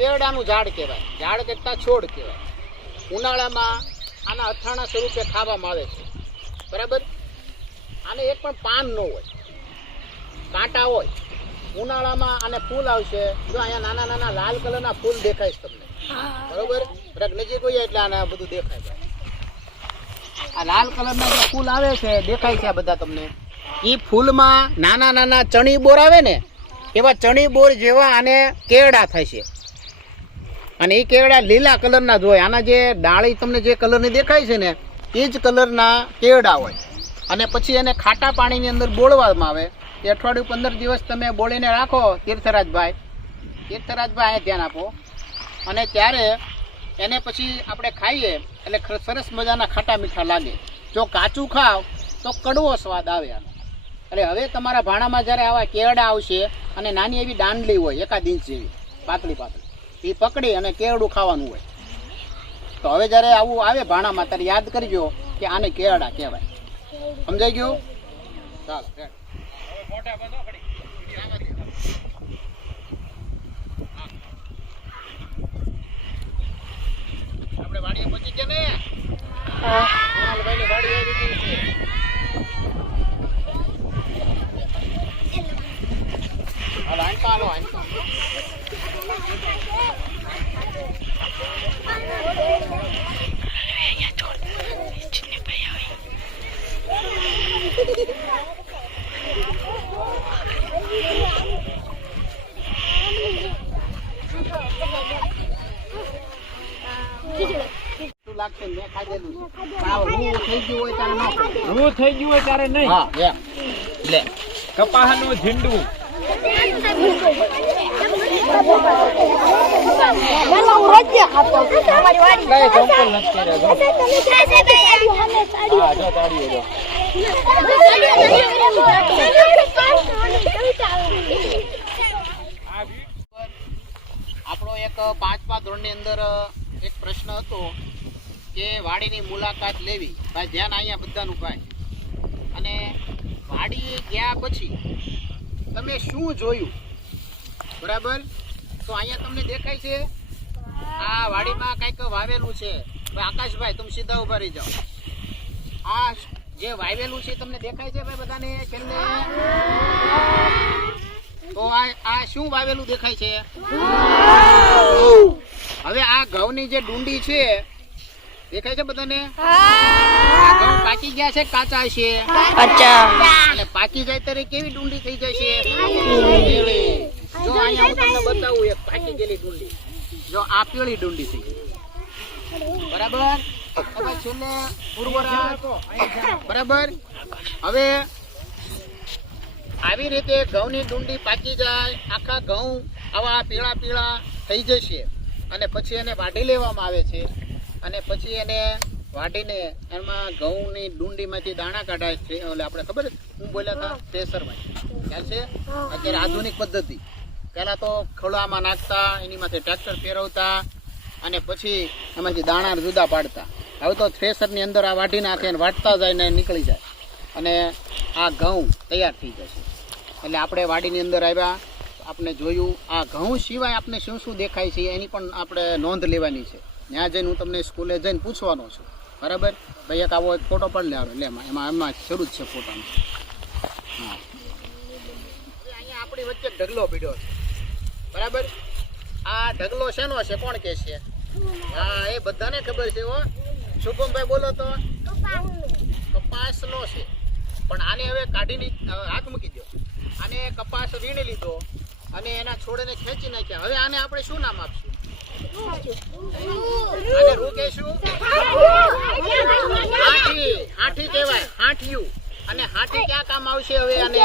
ઝાડ કહેવાય. ઝાડ કરતા છોડ કહેવાય. ઉનાળામાં આના અથાણા સ્વરૂપે ખાવામાં આવે છે. બરાબર? આને એક પણ પાન ન હોય. કાંટા હોય. ઉનાળામાં આને ફૂલ આવશે. જો અહીંયા નાના નાના લાલ કલરના ફૂલ દેખાય છે તમને. બરોબર? જરાક નજીક હોય એટલે આને બધું દેખાય છે. આ લાલ કલરના જે ફૂલ આવે છે, દેખાય છે આ બધા તમને? એ ફૂલમાં નાના નાના ચણી બોર આવે ને, એવા ચણી બોર જેવા આને કેળા થાય છે. અને એ કેવડા લીલા કલરના જ હોય. આના જે ડાળી તમને જે કલરની દેખાય છે ને એ જ કલરના કેવડા હોય. અને પછી એને ખાટા પાણીની અંદર બોળવામાં આવે. એ અઠવાડિયું પંદર દિવસ તમે બોળીને રાખો, તીર્થરાજભાઈ. તીર્થરાજભાઈ અહીંયા ધ્યાન આપો. અને ત્યારે એને પછી આપણે ખાઈએ, એટલે સરસ મજાના ખાટા મીઠા લાગે. જો કાચું ખાવ, તો કડવો સ્વાદ આવે એટલે હવે તમારા ભાણામાં જ્યારે આવા કેળા આવશે અને નાની એવી દાંડલી હોય, એકાદ ઇંચ જેવી, પાતળી પાતળી. એ પકડી અને કેળું ખાવાનું હોય. તો હવે જ્યારે આવું આવે ભાણામાં, ત્યારે યાદ કરજો કે આને કેળા કહેવાય. સમજાઈ ગયું? ચાલો રૂ થઈ ગયું હોય ત્યારે ન ખાય. રૂ થઈ ગયું હોય ત્યારે નહીં લે. કપાહનું ઝીંડું. આપણો એક પાંચમા ધોરણની અંદર એક પ્રશ્ન હતો કે વાડીની મુલાકાત લેવી. ભાઈ, ધ્યાન અહીંયા બધાનું ભાઈ. અને વાડી ગયા પછી તમે શું જોયું? બરાબર? તો અહીંયા તમને દેખાય છે આ વાડીમાં કંઈક વાવેલું છે. ભાઈ આકાશભાઈ તમે સીધા ઊભા રહી જાઓ. આ જે વાવેલું છે તમને દેખાય છે ભાઈ બધાને છેલ્લે? તો આ આ શું વાવેલું દેખાય છે? હવે આ ઘઉંની જે ડુંડી છે દેખાય છે બધાને? ઘઉં પાકી ગયા છે કાચા છે. અને પાકી જાય ત્યારે કેવી ડુંડી થઈ જશે પીળી. જો અહીંયા હું તમને બતાવું ગયેલી ડુંડી. જો આ પીળી ડુંડી થઈ બરાબર? હવે છેલ્લે બરાબર? હવે આવી રીતે ઘઉંની ડુંડી પાકી જાય, આખા ઘઉં આવા પીળા પીળા થઈ જશે. અને પછી એને વાઢી લેવામાં આવે છે. અને પછી એને વાઢીને એમાં ઘઉંની ડુંડીમાંથી દાણા કાઢાય છે. એટલે આપણે ખબર? હું બોલ્યા હતા પ્રેશરમાં ખ્યાલ છે? અત્યારે આધુનિક પદ્ધતિ. પહેલા તો ખોળામાં નાખતા, એની માથે ટ્રેક્ટર ફેરવતા અને પછી એમાંથી દાણા જુદા પાડતા. હવે તો થ્રેસરની અંદર આ વાઢી નાખે અને વાટતા જાય ને નીકળી જાય. અને આ ઘઉં તૈયાર થઈ જશે. એટલે આપણે વાડીની અંદર આવ્યા આપણે જોયું, આ ઘઉં સિવાય આપણે શું શું દેખાય છે એની પણ આપણે નોંધ લેવાની છે. ત્યાં જઈને હું તમને સ્કૂલે જઈને પૂછવાનો છું. બરાબર? ભાઈ, એક આવો એક ફોટો પણ લે આવે લે એમાં એમાં શરૂ જ છે ફોટાનો હા. અહીંયા આપણી વચ્ચે ઢગલો પીડ્યો છે. બરાબર? આ ઢગલો શેનો છે? કોણ કે છે? હા, એ બધાને ખબર છે હો. શુભમભાઈ બોલો તો. કપાસનો છે. પણ આને હવે કાઢીને હાથ મૂકી દો આને કપાસ વીણી લીધો. અને એના છોડને ખેંચી નાખ્યા. હવે આને આપણે શું નામ આપશું? આને રૂ કહેશું? હાઠી. હાઠી કહેવાય. હાઠિયું. અને હાઠી ક્યાં કામ આવશે હવે આને?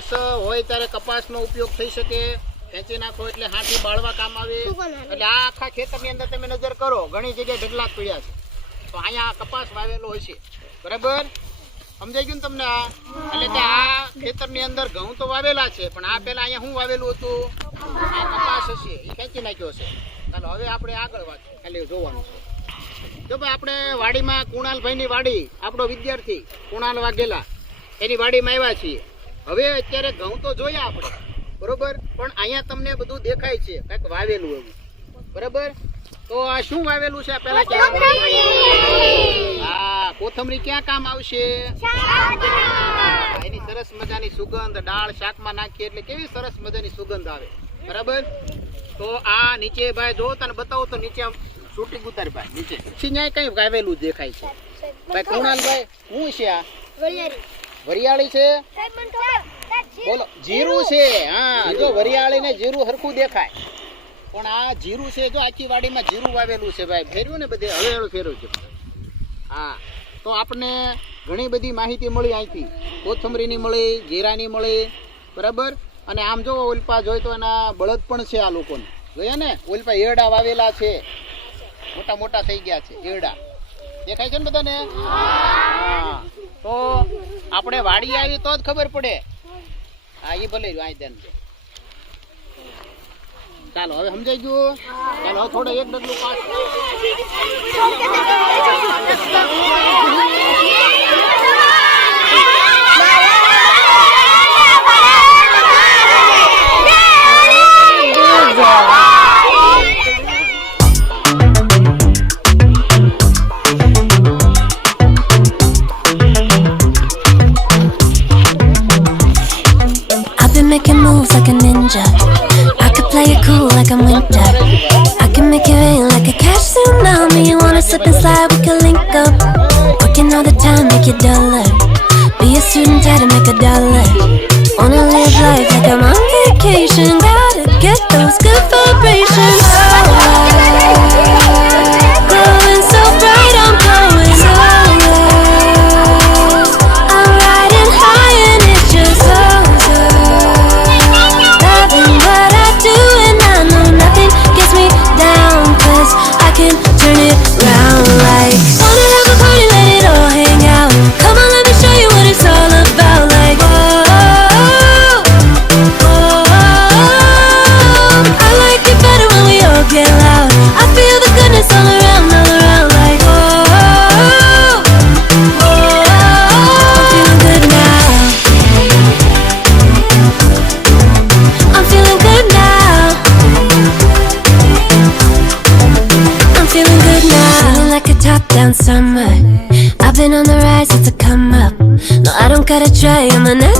કપાસ હોય ત્યારે કપાસનો ઉપયોગ થઈ શકે. ખેંચી નાખો એટલે હાથી બાળવા કામ આવે. એટલે આ આખા ખેતરની અંદર તમે નજર કરો ઘણી જગ્યાએ ઢગલા પડ્યા છે. તો અહીંયા કપાસ વાવેલો હોય છે. બરાબર? સમજાઈ ગયું ને તમને આ? એટલે કે આ ખેતરની અંદર ઘઉં તો વાવેલા છે પણ આ પેલા અહીંયા શું વાવેલું હતું? આ કપાસ હશે એ ખેંચી નાખ્યો છે. ચાલો હવે આપણે આગળ વાત ખાલી જોવાનું છે. જો ભાઈ આપણે વાડીમાં કુણાલભાઈની વાડી આપણો વિદ્યાર્થી કુણાલ વાઘેલા એની વાડીમાં આવ્યા છીએ. હવે અત્યારે ઘઉં તો જોયા આપણે. બરોબર? પણ અહીંયા તમને બધું દેખાય છે. કંઈક વાવેલું એવું. બરાબર? તો આ શું વાવેલું છે પેલા હા કોથમરી ક્યાં કામ આવશે? એની સરસ મજાની સુગંધ. દાળ શાકમાં નાખીએ એટલે કેવી સરસ મજાની સુગંધ આવે. બરાબર? તો આ નીચે ભાઈ જો તને બતાવો તો નીચે આમ શૂટિંગ ઉતાર ભાઈ નીચે. પછી ન્યાય કઈ વાવેલું દેખાય છે. ભાઈ કૃણાલભાઈ શું છે આ? વરિયાળી છે? બોલો જીરું છે. હા જો વરિયાળી ને જીરું હરખું દેખાય. પણ આ જીરું છે જો આખી વાડીમાં જીરું વાવેલું છે ભાઈ. ફેર્યું ને બધે? હવે હવે ફેરવ્યું છે. હા તો આપણને ઘણી બધી માહિતી મળી અહીંથી કોથમરીની મળી જીરાની મળી બરાબર? અને આમ જો ઓલપા જોઈ તો એના બળદ પણ છે આ લોકોને. જોયા ને? ઓલપા એરડા વાવેલા છે. મોટા મોટા થઈ ગયા છે એરડા. દેખાય છે ને બધાને? હા. તો આપણે વાડી આવી તો જ ખબર પડે. હા એ ભલે આ ધ્યાન ચાલો, હવે સમજાઈ ગયું? ચાલો થોડો એક ડગલું પાસ like a dollar.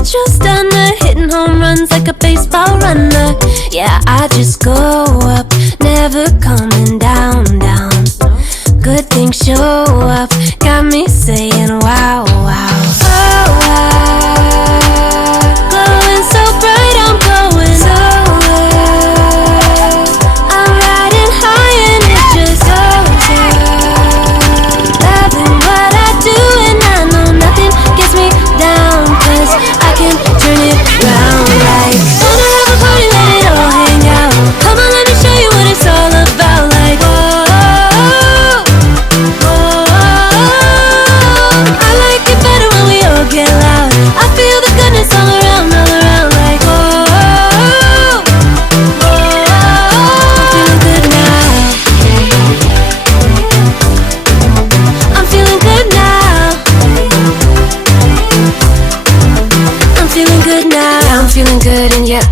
Natural stunner. Hitting home runs like a baseball runner. Yeah, I just go up, never coming down, down. Good things show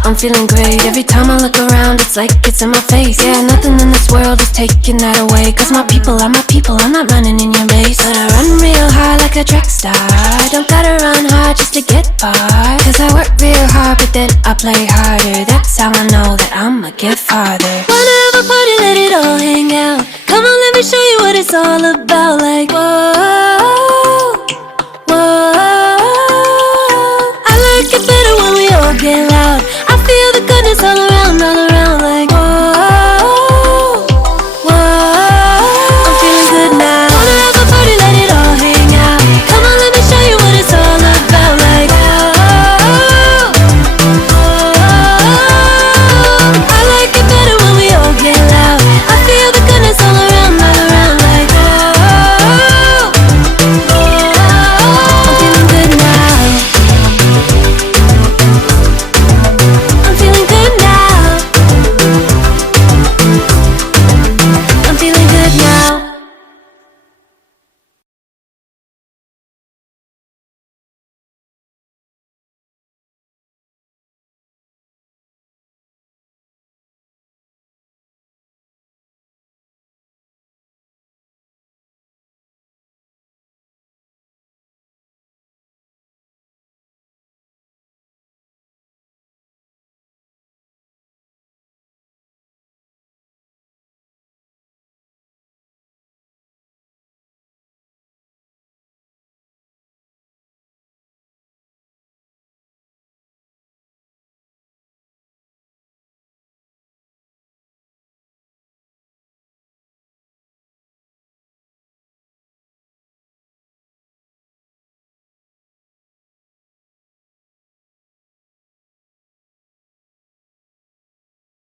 I'm feeling great. Every time I look around, it's like it's in my face. Yeah, nothing in this world is taking that away. Cause my people are my people, I'm not running in your race. But I run real hard like a track star. I don't gotta run hard just to get far. Cause I work real hard, but then I play harder.